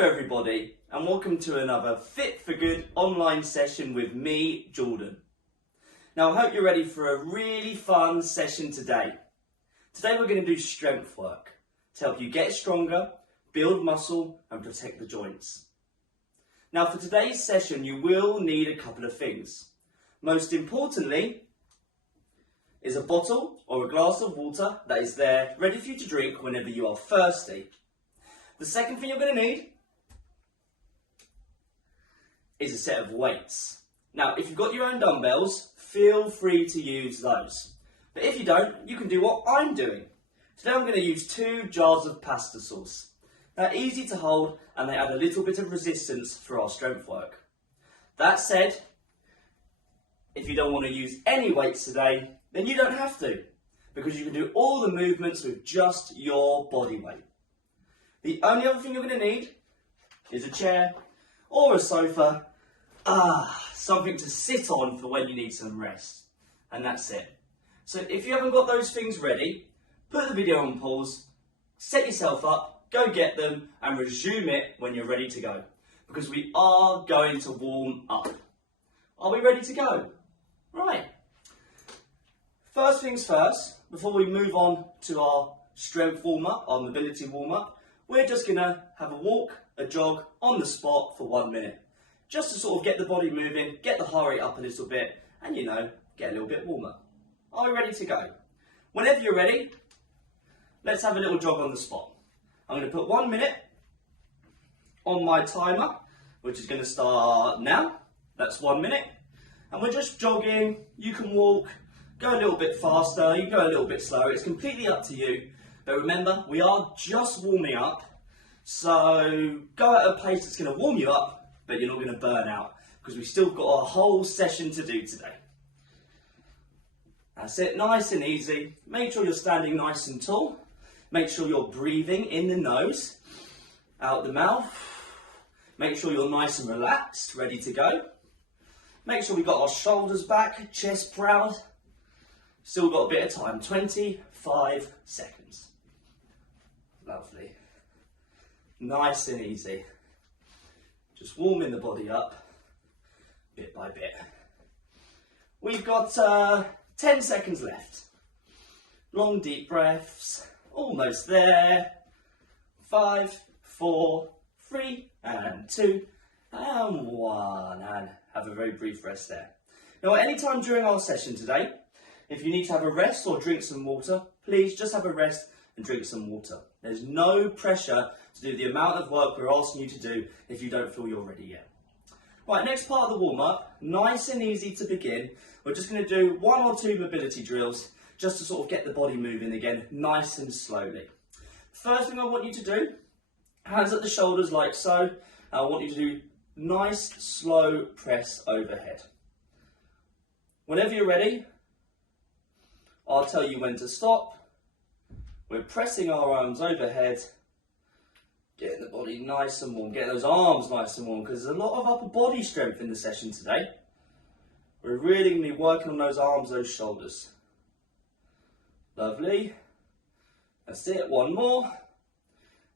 Hello everybody and welcome to another Fit for Good online session with me, Jordan. Now I hope you're ready for a really fun session today. Today we're going to do strength work to help you get stronger, build muscle and protect the joints. Now for today's session you will need a couple of things. Most importantly is a bottle or a glass of water that is there ready for you to drink whenever you are thirsty. The second thing you're going to need is a set of weights. Now, if you've got your own dumbbells, feel free to use those. But if you don't, you can do what I'm doing. Today I'm going to use 2 jars of pasta sauce. They're easy to hold and they add a little bit of resistance for our strength work. That said, if you don't want to use any weights today, then you don't have to, because you can do all the movements with just your body weight. The only other thing you're going to need is a chair or a sofa, something to sit on for when you need some rest. And that's it. So if you haven't got those things ready, put the video on pause, set yourself up, go get them and resume it when you're ready to go. Because we are going to warm up. Are we ready to go? Right. First things first, before we move on to our strength warm-up, our mobility warm-up, we're just going to have a walk, a jog on the spot for 1 minute. Just to sort of get the body moving, get the heart rate up a little bit, and get a little bit warmer. Are we ready to go? Whenever you're ready, let's have a little jog on the spot. I'm going to put 1 minute on my timer, which is going to start now. That's 1 minute. And we're just jogging. You can walk, go a little bit faster, you can go a little bit slower. It's completely up to you. But remember, we are just warming up, so go at a pace that's going to warm you up, but you're not going to burn out, because we've still got a whole session to do today. That's it, nice and easy. Make sure you're standing nice and tall. Make sure you're breathing in the nose, out the mouth. Make sure you're nice and relaxed, ready to go. Make sure we've got our shoulders back, chest proud. Still got a bit of time, 25 seconds. Lovely. Nice and easy. Just warming the body up bit by bit. We've got 10 seconds left. Long deep breaths. Almost there. 5, 4, 3 and 2 and 1. And have a very brief rest there. Now at any time during our session today, if you need to have a rest or drink some water, please just have a rest and drink some water. There's no pressure to do the amount of work we're asking you to do if you don't feel you're ready yet. Right, next part of the warm-up, nice and easy to begin. We're just going to do 1 or 2 mobility drills just to sort of get the body moving again, nice and slowly. First thing I want you to do, hands at the shoulders like so. I want you to do nice, slow press overhead. Whenever you're ready, I'll tell you when to stop. We're pressing our arms overhead, getting the body nice and warm, getting those arms nice and warm, because there's a lot of upper body strength in the session today. We're really going to be working on those arms, those shoulders. Lovely. That's it, 1 more.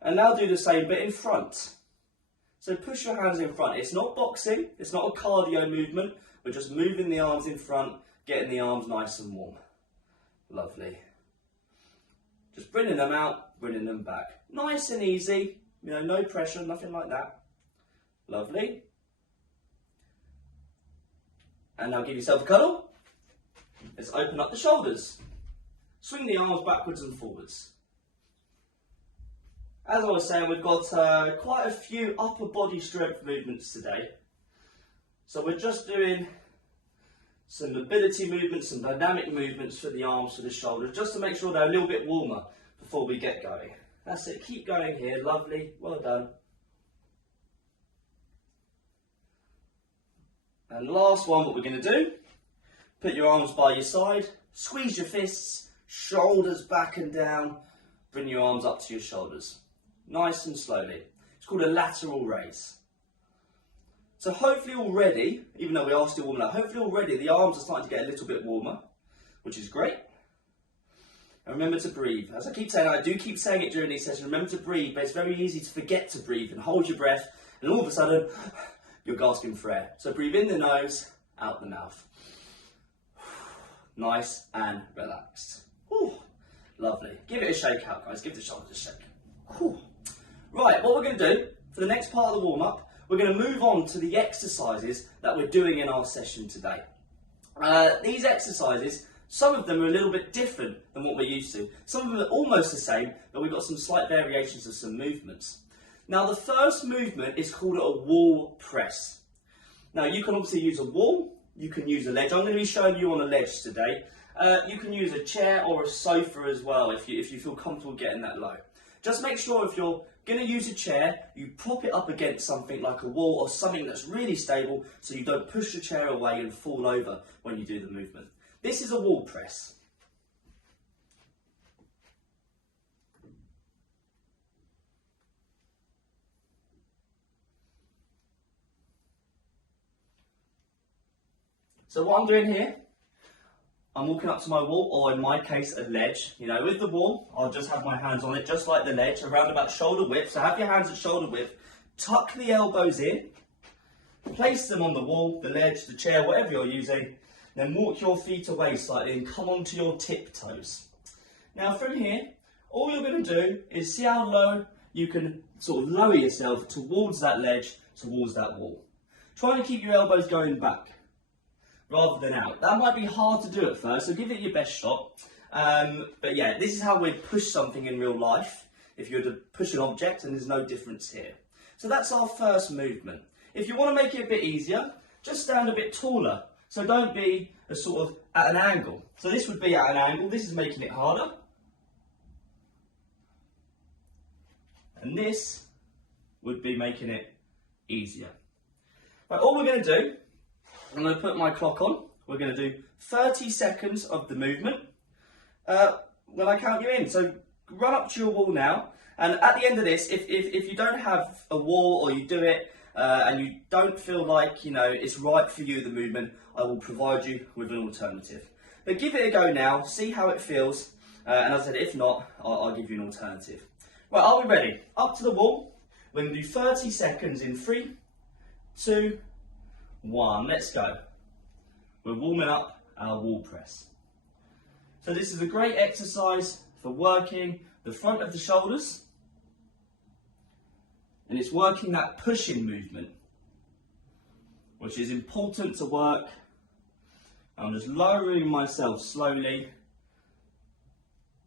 And now do the same bit in front. So push your hands in front. It's not boxing, it's not a cardio movement. We're just moving the arms in front, getting the arms nice and warm. Lovely. Just bringing them out, bringing them back. Nice and easy, no pressure, nothing like that. Lovely. And now give yourself a cuddle. Let's open up the shoulders. Swing the arms backwards and forwards. As I was saying, we've got quite a few upper body strength movements today. So we're just doing some mobility movements, some dynamic movements for the arms, for the shoulders, just to make sure they're a little bit warmer before we get going. That's it, keep going here, lovely, well done. And last one, what we're going to do, put your arms by your side, squeeze your fists, shoulders back and down, bring your arms up to your shoulders. Nice and slowly. It's called a lateral raise. So hopefully already, even though we are still warming up, hopefully already the arms are starting to get a little bit warmer, which is great. And remember to breathe. As I keep saying, I do keep saying it during these sessions, remember to breathe, but it's very easy to forget to breathe and hold your breath, and all of a sudden, you're gasping for air. So breathe in the nose, out the mouth. Nice and relaxed. Whew. Lovely. Give it a shake out, guys. Give the shoulders a shake. Whew. Right, what we're going to do for the next part of the warm-up, we're going to move on to the exercises that we're doing in our session today. These exercises, some of them are a little bit different than what we're used to. Some of them are almost the same, but we've got some slight variations of some movements. Now, the first movement is called a wall press. Now, you can obviously use a wall, you can use a ledge. I'm going to be showing you on a ledge today. You can use a chair or a sofa as well if you feel comfortable getting that low. Just make sure if you're going to use a chair, you prop it up against something like a wall or something that's really stable so you don't push the chair away and fall over when you do the movement. This is a wall press. So what I'm doing here, I'm walking up to my wall, or in my case, a ledge. You know, with the wall, I'll just have my hands on it, just like the ledge, around about shoulder width. So have your hands at shoulder width, tuck the elbows in, place them on the wall, the ledge, the chair, whatever you're using, then walk your feet away slightly and come onto your tiptoes. Now from here, all you're going to do is see how low you can sort of lower yourself towards that ledge, towards that wall. Try and keep your elbows going back rather than out. That might be hard to do at first, so give it your best shot. But yeah, this is how we'd push something in real life if you were to push an object, and there's no difference here. So that's our first movement. If you want to make it a bit easier, just stand a bit taller. So don't be a sort of at an angle. So this would be at an angle, this is making it harder. And this would be making it easier. Right, all we're going to do, I'm going to put my clock on. We're going to do 30 seconds of the movement when I count you in. So run up to your wall now. And at the end of this, if you don't have a wall or you do it and you don't feel like, you know, it's right for you, the movement, I will provide you with an alternative. But give it a go now, see how it feels. And as I said, if not, I'll give you an alternative. Right, are we ready? Up to the wall. We're going to do 30 seconds in 3, 2, 1, let's go. We're warming up our wall press. So this is a great exercise for working the front of the shoulders, and it's working that pushing movement, which is important to work. I'm just lowering myself slowly,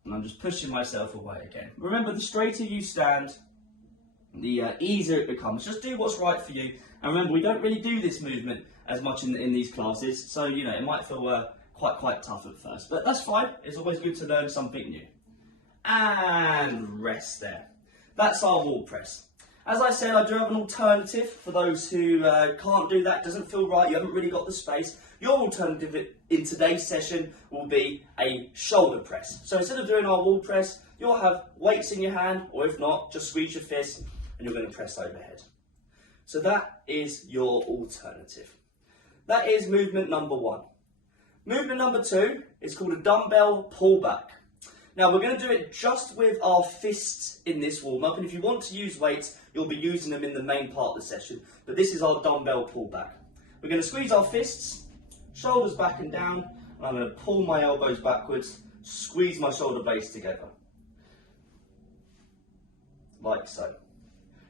and I'm just pushing myself away again. Remember, the straighter you stand, the easier it becomes. Just do what's right for you. And remember, we don't really do this movement as much in these classes, so you know it might feel quite tough at first, but that's fine. It's always good to learn something new. And rest there. That's our wall press. As I said, I do have an alternative for those who can't do that, doesn't feel right, you haven't really got the space. Your alternative in today's session will be a shoulder press. So instead of doing our wall press, you'll have weights in your hand, or if not, just squeeze your fist and you're going to press overhead. So that is your alternative. That is movement number 1. Movement number 2 is called a dumbbell pullback. Now we're going to do it just with our fists in this warm-up, and if you want to use weights, you'll be using them in the main part of the session, but this is our dumbbell pullback. We're going to squeeze our fists, shoulders back and down, and I'm going to pull my elbows backwards, squeeze my shoulder blades together. Like so.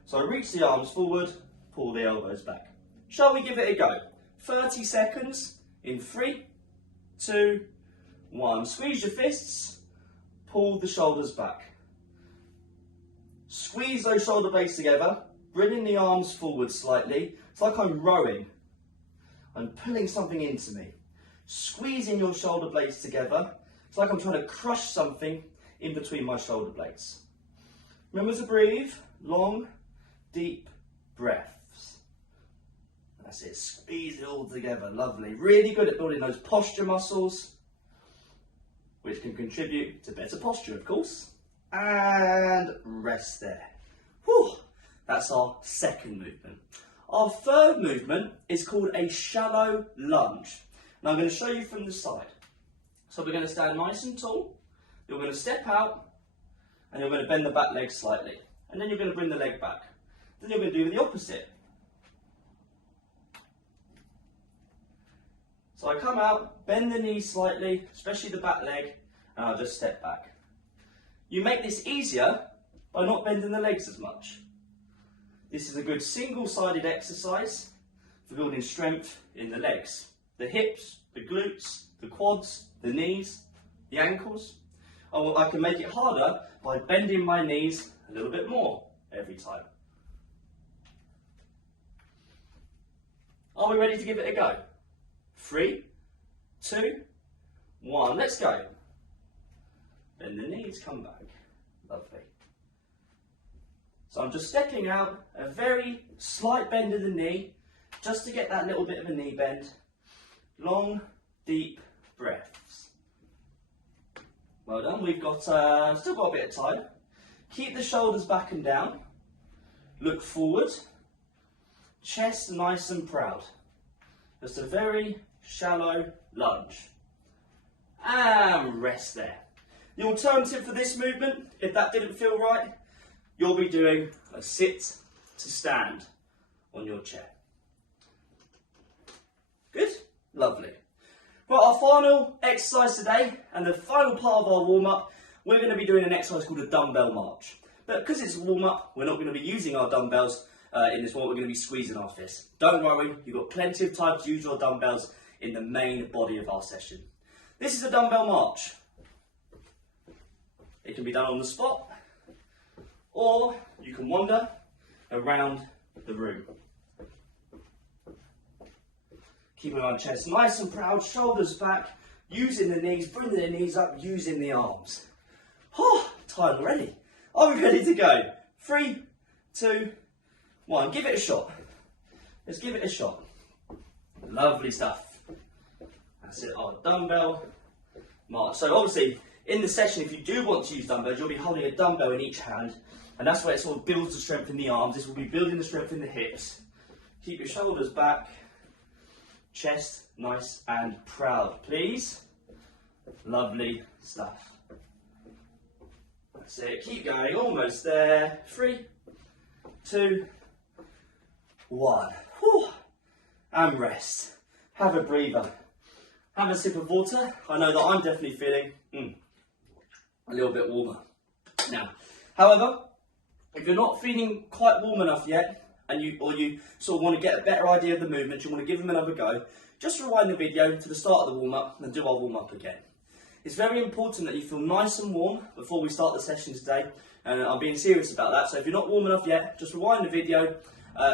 So I reach the arms forward, pull the elbows back. Shall we give it a go? 30 seconds in 3, 2, 1. Squeeze your fists, pull the shoulders back. Squeeze those shoulder blades together, bringing the arms forward slightly. It's like I'm rowing. I'm pulling something into me. Squeezing your shoulder blades together. It's like I'm trying to crush something in between my shoulder blades. Remember to breathe. Long, deep breaths. That's it. Squeeze it all together. Lovely. Really good at building those posture muscles, which can contribute to better posture, of course. And rest there. Whew. That's our second movement. Our third movement is called a shallow lunge. Now I'm going to show you from the side. So we're going to stand nice and tall. you're going to step out and you're going to bend the back leg slightly. And then you're going to bring the leg back. Then you're going to do the opposite. So I come out, bend the knee slightly, especially the back leg, and I'll just step back. You make this easier by not bending the legs as much. This is a good single-sided exercise for building strength in the legs. The hips, the glutes, the quads, the knees, the ankles. Or I can make it harder by bending my knees a little bit more every time. Are we ready to give it a go? 3, 2, 1, let's go. Bend the knees, come back. Lovely. So I'm just stepping out, a very slight bend of the knee, just to get that little bit of a knee bend. Long, deep breaths. Well done, we've got still got a bit of time. Keep the shoulders back and down. Look forward. Chest nice and proud. Just a very shallow lunge. And rest there. The alternative for this movement, if that didn't feel right, you'll be doing a sit to stand on your chair. Good? Lovely. Right, our final exercise today, and the final part of our warm-up, we're going to be doing an exercise called a dumbbell march. But because it's a warm-up, we're not going to be using our dumbbells in this one, we're going to be squeezing our fists. Don't worry, you've got plenty of time to use your dumbbells in the main body of our session. This is a dumbbell march. It can be done on the spot, or you can wander around the room. Keeping our chest nice and proud, shoulders back, using the knees, bringing the knees up, using the arms. Oh, tired already. Are we ready to go? 3, 2, 1. Give it a shot. Let's give it a shot. Lovely stuff. That's it, our dumbbell march. So obviously, in the session, if you do want to use dumbbells, you'll be holding a dumbbell in each hand, and that's where it sort of builds the strength in the arms. This will be building the strength in the hips. Keep your shoulders back, chest nice and proud, please. Lovely stuff. That's it, keep going, almost there. 3, 2, 1. Whew. And rest. Have a breather. Have a sip of water. I know that I'm definitely feeling a little bit warmer now. However, if you're not feeling quite warm enough yet, and you sort of want to get a better idea of the movement, you want to give them another go, just rewind the video to the start of the warm-up and do our warm-up again. It's very important that you feel nice and warm before we start the session today, and I'm being serious about that. So if you're not warm enough yet, just rewind the video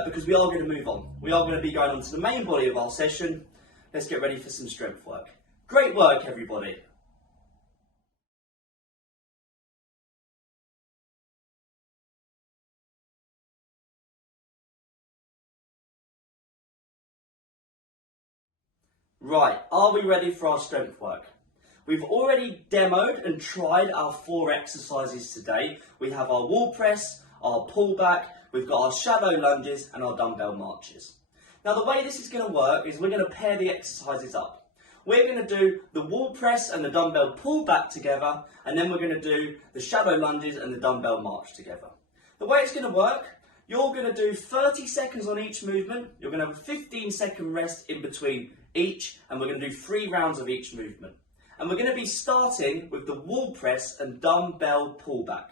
because we are going to move on. We are going to be going on to the main body of our session. Let's get ready for some strength work. Great work, everybody. Right, are we ready for our strength work? We've already demoed and tried our 4 exercises today. We have our wall press, our pull back, we've got our shallow lunges and our dumbbell marches. Now the way this is going to work is we're going to pair the exercises up. We're going to do the wall press and the dumbbell pull back together, and then we're going to do the shallow lunges and the dumbbell march together. The way it's going to work, you're going to do 30 seconds on each movement, you're going to have a 15-second rest in between each, and we're going to do 3 rounds of each movement. And we're going to be starting with the wall press and dumbbell pullback.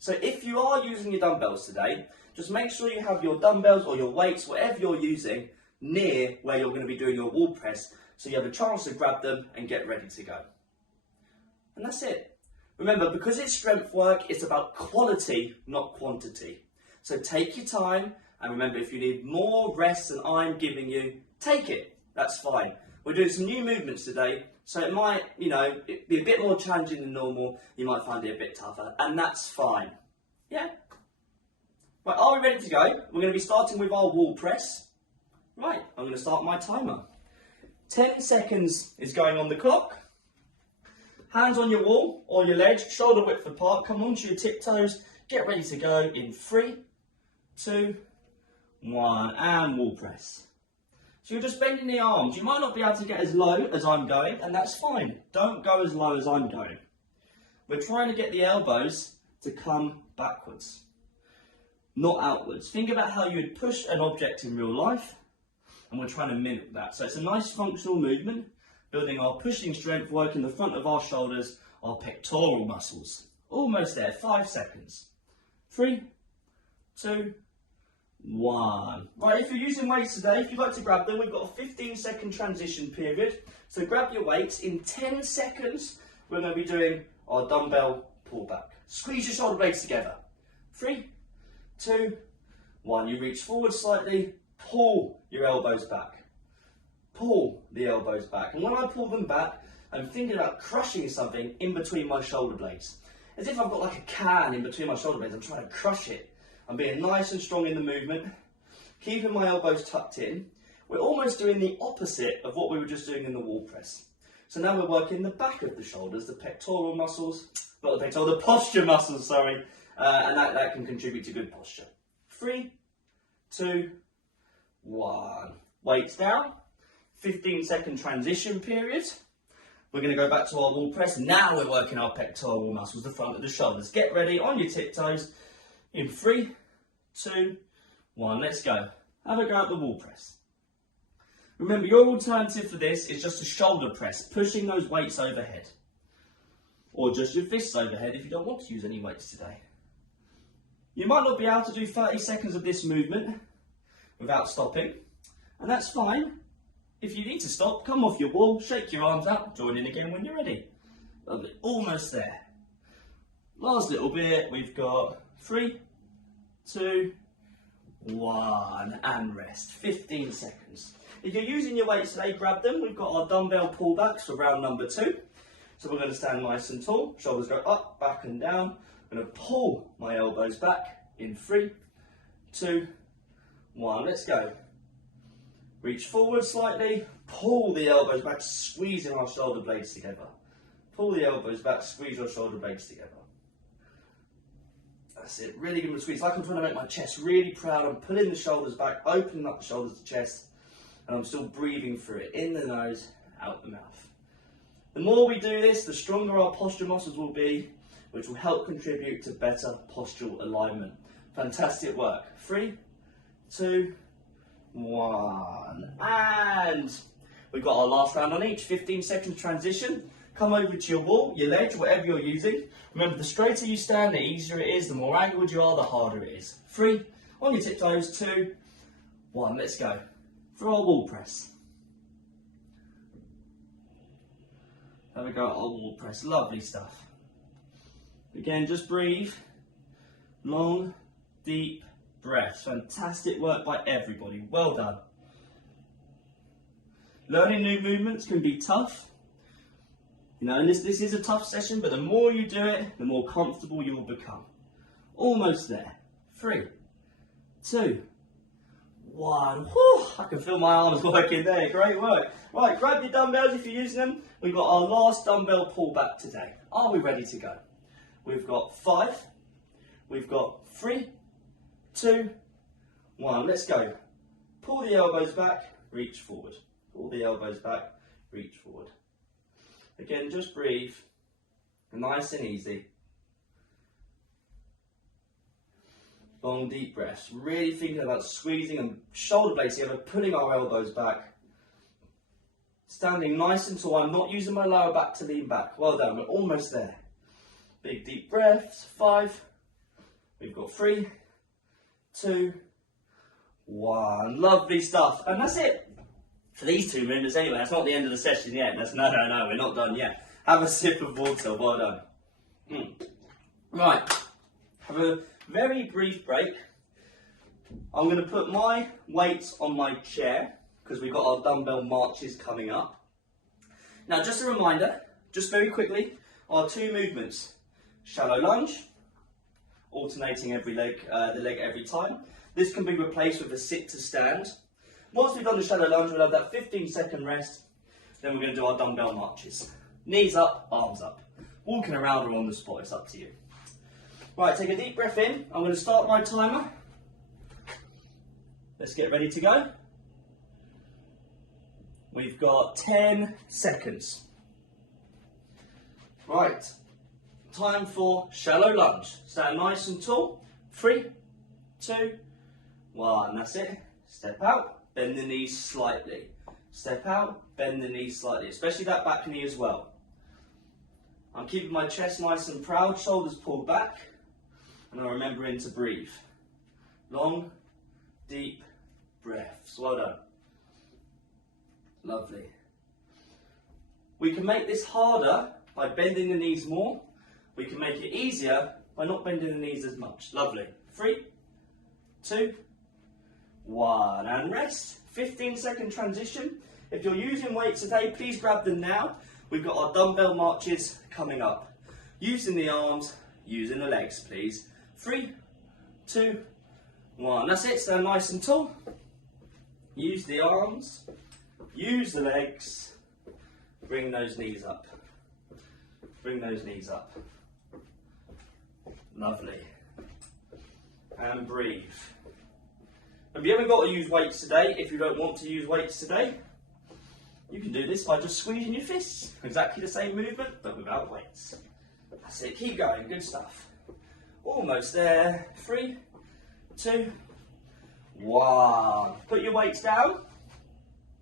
So if you are using your dumbbells today, just make sure you have your dumbbells or your weights, whatever you're using, near where you're going to be doing your wall press, so you have a chance to grab them and get ready to go. And that's it. Remember, because it's strength work, it's about quality, not quantity. So take your time, and remember, if you need more rest than I'm giving you, take it. That's fine. We're doing some new movements today, so it might, be a bit more challenging than normal. You might find it a bit tougher, and that's fine. Yeah? Right, are we ready to go? We're going to be starting with our wall press. Right, I'm going to start my timer. 10 seconds is going on the clock. Hands on your wall or your ledge, shoulder width apart. Come onto your tiptoes. Get ready to go in 3, 2, 1, and wall press. So you're just bending the arms. You might not be able to get as low as I'm going, and that's fine. Don't go as low as I'm going. we're trying to get the elbows to come backwards, not outwards. Think about how you would push an object in real life, and we're trying to mimic that. So it's a nice functional movement, building our pushing strength, working the front of our shoulders, our pectoral muscles. Almost there, 5 seconds. 3, 2, 1. Right, if you're using weights today, if you'd like to grab them, we've got a 15-second transition period. So grab your weights. In 10 seconds, we're going to be doing our dumbbell pullback. Squeeze your shoulder blades together. 3, 2, 1. You reach forward slightly, pull your elbows back. Pull the elbows back. And when I pull them back, I'm thinking about crushing something in between my shoulder blades. As if I've got like a can in between my shoulder blades, I'm trying to crush it. I'm being nice and strong in the movement, keeping my elbows tucked in. We're almost doing the opposite of what we were just doing in the wall press. So now we're working the back of the shoulders, the pectoral muscles, not the pectoral, the posture muscles, sorry, and that can contribute to good posture. 3, 2, 1. Weights down, 15-second transition period. We're going to go back to our wall press. Now we're working our pectoral muscles, the front of the shoulders. Get ready on your tiptoes. In 3, 2, 1, let's go. Have a go at the wall press. Remember, your alternative for this is just a shoulder press, pushing those weights overhead. Or just your fists overhead if you don't want to use any weights today. You might not be able to do 30 seconds of this movement without stopping, and that's fine. If you need to stop, come off your wall, shake your arms out, join in again when you're ready. Lovely, almost there. Last little bit, we've got 3, 2, 1, and rest. 15 seconds. If you're using your weights today, grab them. We've got our dumbbell pullbacks for round number 2. So we're going to stand nice and tall. Shoulders go up, back and down. I'm going to pull my elbows back in 3, 2, 1. Let's go. Reach forward slightly. Pull the elbows back, squeezing our shoulder blades together. Pull the elbows back, squeeze your shoulder blades together. That's it, really give them a squeeze. Like I'm trying to make my chest really proud. I'm pulling the shoulders back, opening up the shoulders to chest, and I'm still breathing through it. In the nose, out the mouth. The more we do this, the stronger our posture muscles will be, which will help contribute to better postural alignment. Fantastic work. 3, 2, 1. And we've got our last round on each. 15 seconds transition. Come over to your wall, your ledge, whatever you're using. Remember, the straighter you stand, the easier it is. The more angled you are, the harder it is. 3, on your tiptoes, 2, 1. Let's go. For our wall press. There we go, our wall press. Lovely stuff. Again, just breathe. Long, deep breaths. Fantastic work by everybody. Well done. Learning new movements can be tough. You know, and this is a tough session, but the more you do it, the more comfortable you will become. Almost there. 3, 2, 1. Whew, I can feel my arms working there. Great work. Right, grab your dumbbells if you're using them. We've got our last dumbbell pullback today. Are we ready to go? We've got 5. We've got 3, 2, 1. Let's go. Pull the elbows back, reach forward. Pull the elbows back, reach forward. Again, just breathe. Nice and easy. Long, deep breaths. Really thinking about squeezing and shoulder blades together, pulling our elbows back. Standing nice and tall. I'm not using my lower back to lean back. Well done, we're almost there. Big, deep breaths. 5. We've got 3, 2, 1. Lovely stuff. And that's it. For these 2 movements anyway, that's not the end of the session yet. No, we're not done yet. Have a sip of water, well done. Right, have a very brief break. I'm going to put my weights on my chair, because we've got our dumbbell marches coming up. Now just a reminder, just very quickly, our 2 movements. Shallow lunge, alternating every leg, the leg every time. This can be replaced with a sit to stand. Once we've done the shallow lunge, we'll have that 15-second rest. Then we're going to do our dumbbell marches. Knees up, arms up. Walking around or on the spot, it's up to you. Right, take a deep breath in. I'm going to start my timer. Let's get ready to go. We've got 10 seconds. Right, time for shallow lunge. Stand nice and tall. 3, 2, 1. That's it. Step out, bend the knees slightly. Step out, bend the knees slightly, especially that back knee as well. I'm keeping my chest nice and proud, shoulders pulled back, and I'm remembering to breathe. Long, deep breaths. Well done. Lovely. We can make this harder by bending the knees more. We can make it easier by not bending the knees as much. Lovely. 3, 2, 1. And rest. 15-second transition. If you're using weights today, please grab them now. We've got our dumbbell marches coming up. Using the arms, using the legs, please. 3, 2, 1. That's it. Stand nice and tall. Use the arms. Use the legs. Bring those knees up. Bring those knees up. Lovely. And breathe. And you haven't got to use weights today. If you don't want to use weights today, you can do this by just squeezing your fists. Exactly the same movement, but without weights. That's it. Keep going. Good stuff. Almost there. 3, 2, 1. Put your weights down.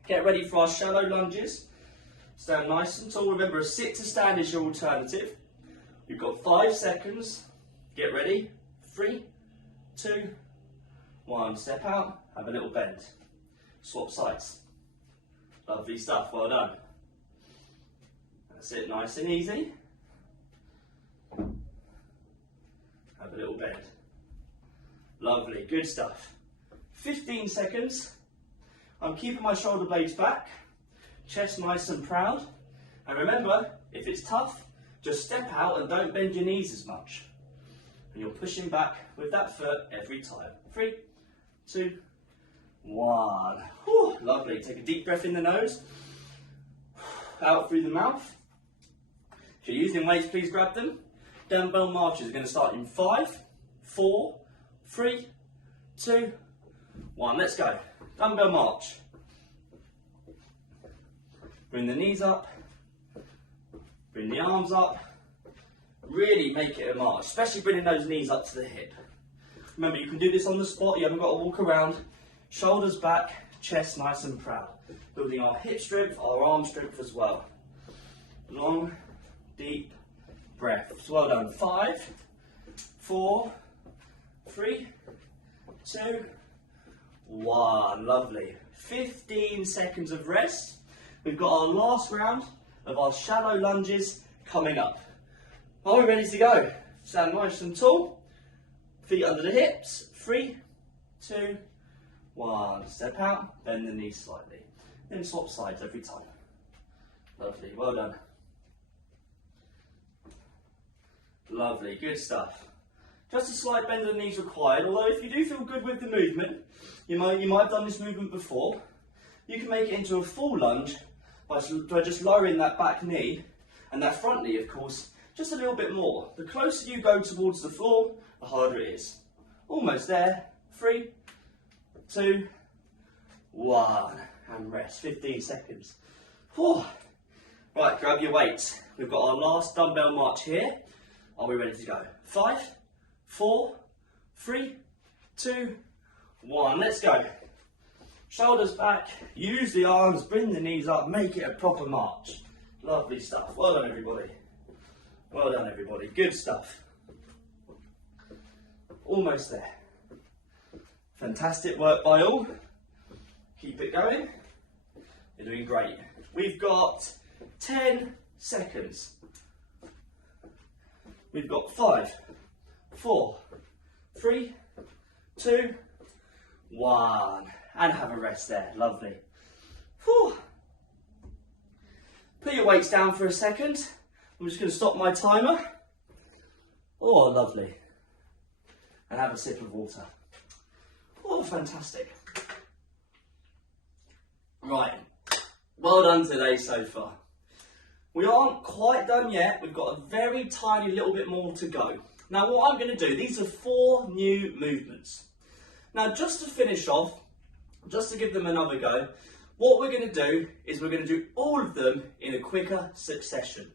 Get ready for our shallow lunges. Stand nice and tall. Remember, a sit to stand is your alternative. You've got 5 seconds. Get ready. 3, 2, 1. Step out. Have a little bend. Swap sides. Lovely stuff. Well done. That's it. Nice and easy. Have a little bend. Lovely. Good stuff. 15 seconds. I'm keeping my shoulder blades back. Chest nice and proud. And remember, if it's tough, just step out and don't bend your knees as much. And you're pushing back with that foot every time. 3, 2, 1. Whew, lovely. Take a deep breath in the nose. Out through the mouth. If you're using weights, please grab them. Dumbbell marches are going to start in 5, 4, 3, 2, 1. Let's go. Dumbbell march. Bring the knees up. Bring the arms up. Really make it a march, especially bringing those knees up to the hip. Remember, you can do this on the spot. You haven't got to walk around. Shoulders back, chest nice and proud. Building our hip strength, our arm strength as well. Long, deep breaths. Well done. 5, 4, 3, 2, 1. Lovely. 15 seconds of rest. We've got our last round of our shallow lunges coming up. Are we ready to go? Stand nice and tall. Feet under the hips. 3, 2, 1. Step out. Bend the knees slightly. Then swap sides every time. Lovely. Well done. Lovely. Good stuff. Just a slight bend of the knees required, although if you do feel good with the movement, you might have done this movement before, you can make it into a full lunge by just lowering that back knee and that front knee, of course, just a little bit more. The closer you go towards the floor, the harder it is. Almost there. 3, 2, 1. And rest. 15 seconds. Whew. Right, grab your weights. We've got our last dumbbell march here. Are we ready to go? 5, 4, 3, 2, 1. Let's go. Shoulders back, use the arms, bring the knees up, make it a proper march. Lovely stuff. Well done, everybody. Well done, everybody. Good stuff. Almost there. Fantastic work by all. Keep it going. You're doing great. We've got 10 seconds. We've got 5, 4, 3, 2, 1. And have a rest there. Lovely. Whew. Put your weights down for a second. I'm just going to stop my timer. Oh, lovely. And have a sip of water. Oh, fantastic. Right. Well done today so far. We aren't quite done yet. We've got a very tiny little bit more to go. Now, what I'm going to do, these are 4 new movements. Now, just to finish off, just to give them another go, what we're going to do is we're going to do all of them in a quicker succession.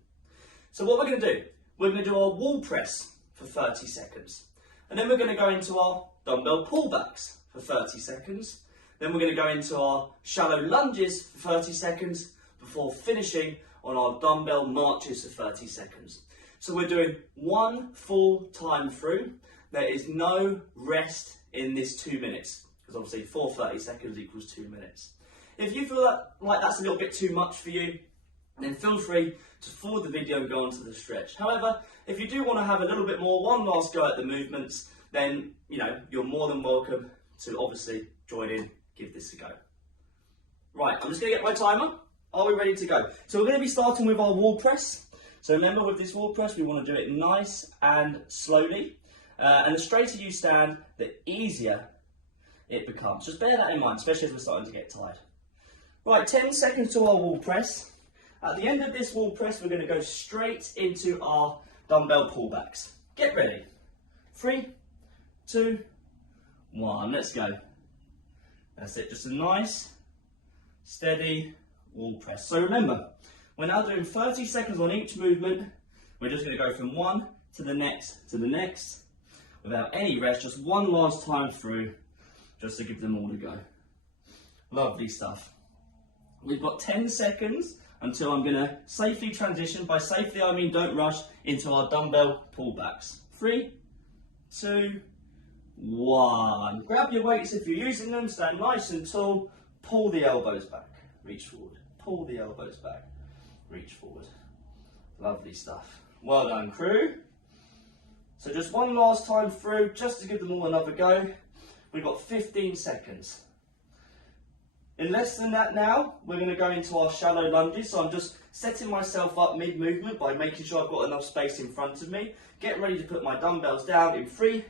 So what we're going to do, we're going to do our wall press for 30 seconds. And then we're going to go into our dumbbell pullbacks for 30 seconds. Then we're going to go into our shallow lunges for 30 seconds before finishing on our dumbbell marches for 30 seconds. So we're doing one full time through. There is no rest in this 2 minutes, because obviously 30 seconds equals 2 minutes. If you feel like that's a little bit too much for you, then feel free to forward the video and go on to the stretch. However, if you do want to have a little bit more, one last go at the movements, then you're more than welcome to obviously join in, give this a go. Right, I'm just going to get my timer. Are we ready to go? So we're going to be starting with our wall press. So remember, with this wall press, we want to do it nice and slowly. And the straighter you stand, the easier it becomes. Just bear that in mind, especially as we're starting to get tired. Right, 10 seconds to our wall press. At the end of this wall press, we're going to go straight into our dumbbell pullbacks. Get ready. 3, 2, 1. Let's go. That's it. Just a nice, steady wall press. So remember, we're now doing 30 seconds on each movement. We're just going to go from one to the next, without any rest, just one last time through, just to give them all a go. Lovely stuff. We've got 10 seconds until I'm going to safely transition. By safely, I mean don't rush into our dumbbell pullbacks. 3, 2, 1. Grab your weights if you're using them, stand nice and tall, pull the elbows back, reach forward, pull the elbows back, reach forward. Lovely stuff. Well done, crew. So just one last time through, just to give them all another go. We've got 15 seconds. In less than that now, we're going to go into our shallow lunges. So I'm just setting myself up mid-movement by making sure I've got enough space in front of me. Getting ready to put my dumbbells down in 3,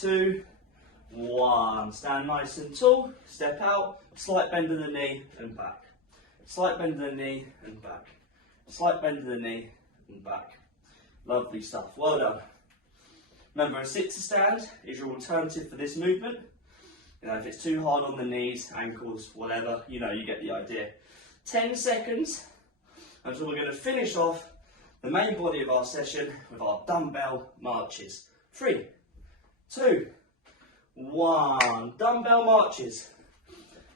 2, 1. Stand nice and tall, step out, slight bend of the knee and back. Slight bend of the knee and back. Slight bend of the knee and back. Lovely stuff, well done. Remember, a sit to stand is your alternative for this movement. If it's too hard on the knees, ankles, whatever, you get the idea. 10 seconds until we're going to finish off the main body of our session with our dumbbell marches. 3, 2, 1. Dumbbell marches.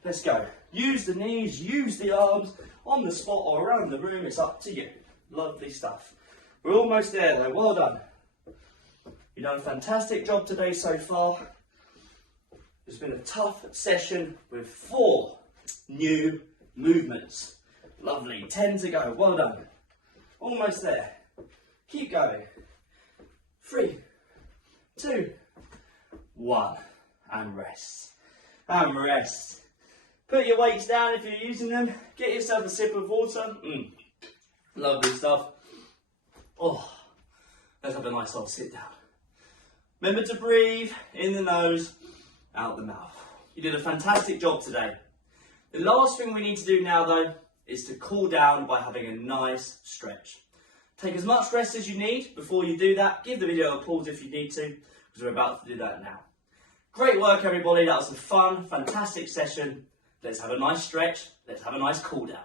Let's go. Use the knees, use the arms, on the spot or around the room, it's up to you. Lovely stuff. We're almost there though, well done. You've done a fantastic job today so far. It's been a tough session with 4 new movements. Lovely, 10 to go, well done. Almost there. Keep going. 3, 2, 1. And rest. And rest. Put your weights down if you're using them. Get yourself a sip of water. Lovely stuff. Oh, let's have a nice old sit down. Remember to breathe in the nose, out the mouth. You did a fantastic job today. The last thing we need to do now though is to cool down by having a nice stretch. Take as much rest as you need before you do that. Give the video a pause if you need to, because we're about to do that now. Great work everybody, that was a fun, fantastic session. Let's have a nice stretch, let's have a nice cool down.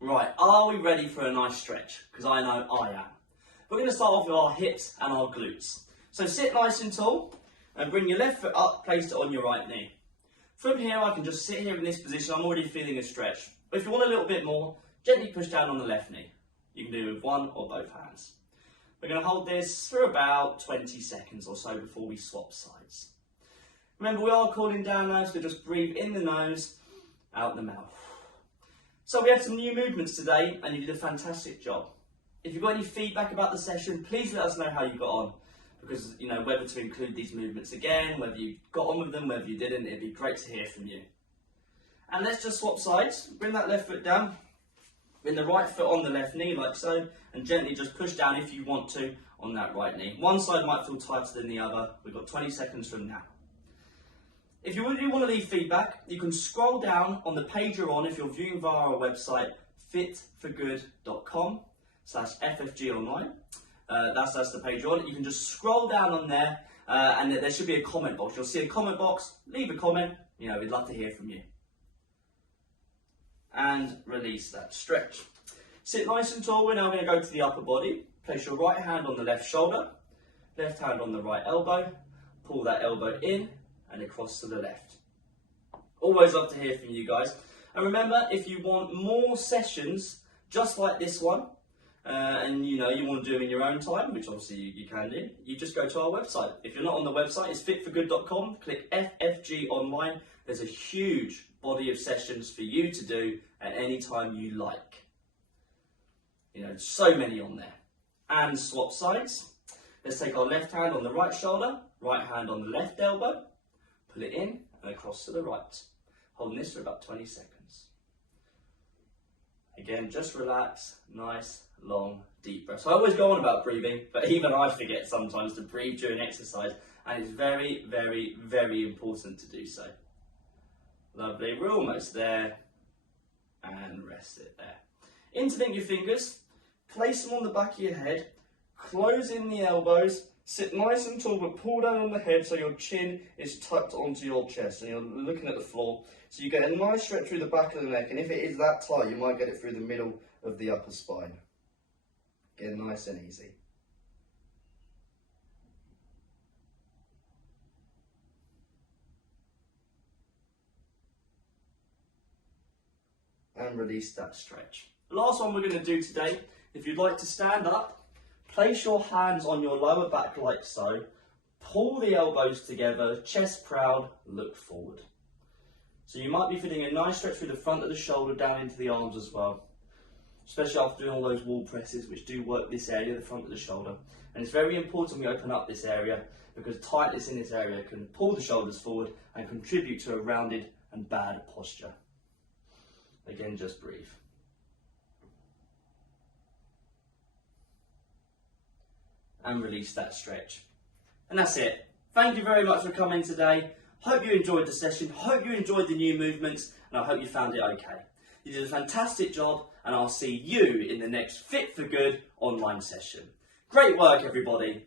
Right, are we ready for a nice stretch? Because I know I am. We're going to start off with our hips and our glutes. So sit nice and tall and bring your left foot up, place it on your right knee. From here I can just sit here in this position, I'm already feeling a stretch. But if you want a little bit more, gently push down on the left knee. You can do it with one or both hands. We're going to hold this for about 20 seconds or so before we swap sides. Remember, we are cooling down now, so just breathe in the nose, out the mouth. So we had some new movements today and you did a fantastic job. If you've got any feedback about the session, please let us know how you got on. Because, whether to include these movements again, whether you got on with them, whether you didn't, it'd be great to hear from you. And let's just swap sides. Bring that left foot down. Bring the right foot on the left knee like so. And gently just push down if you want to on that right knee. One side might feel tighter than the other. We've got 20 seconds from now. If you really want to leave feedback, you can scroll down on the page you're on if you're viewing via our website, fitforgood.com/FFG online. That's the page you're on. You can just scroll down on there and there should be a comment box. You'll see a comment box, leave a comment, we'd love to hear from you. And release that stretch. Sit nice and tall. We're now going to go to the upper body. Place your right hand on the left shoulder, left hand on the right elbow, pull that elbow in and across to the left. Always love to hear from you guys. And remember, if you want more sessions just like this one, and you want to do them in your own time, which obviously you can do, you just go to our website. If you're not on the website, it's fitforgood.com, click FFG online. There's a huge body of sessions for you to do at any time you like. So many on there. And swap sides. Let's take our left hand on the right shoulder, right hand on the left elbow, pull it in and across to the right. Holding this for about 20 seconds. Again, just relax, nice, long, deep breaths. So I always go on about breathing, but even I forget sometimes to breathe during exercise, and it's very, very, very important to do so. Lovely, we're almost there, and rest it there. Interlink your fingers, place them on the back of your head, close in the elbows, sit nice and tall but pull down on the head so your chin is tucked onto your chest and you're looking at the floor. So you get a nice stretch through the back of the neck, and if it is that tight you might get it through the middle of the upper spine. Again, nice and easy. And release that stretch. The last one we're going to do today, if you'd like to stand up, place your hands on your lower back like so, pull the elbows together, chest proud, look forward. So you might be feeling a nice stretch through the front of the shoulder down into the arms as well, especially after doing all those wall presses which do work this area, the front of the shoulder. And it's very important we open up this area because tightness in this area can pull the shoulders forward and contribute to a rounded and bad posture. Again, just breathe. And release that stretch. And that's it. Thank you very much for coming today. Hope you enjoyed the session, hope you enjoyed the new movements, and I hope you found it okay. You did a fantastic job, and I'll see you in the next Fit for Good online session. Great work, everybody.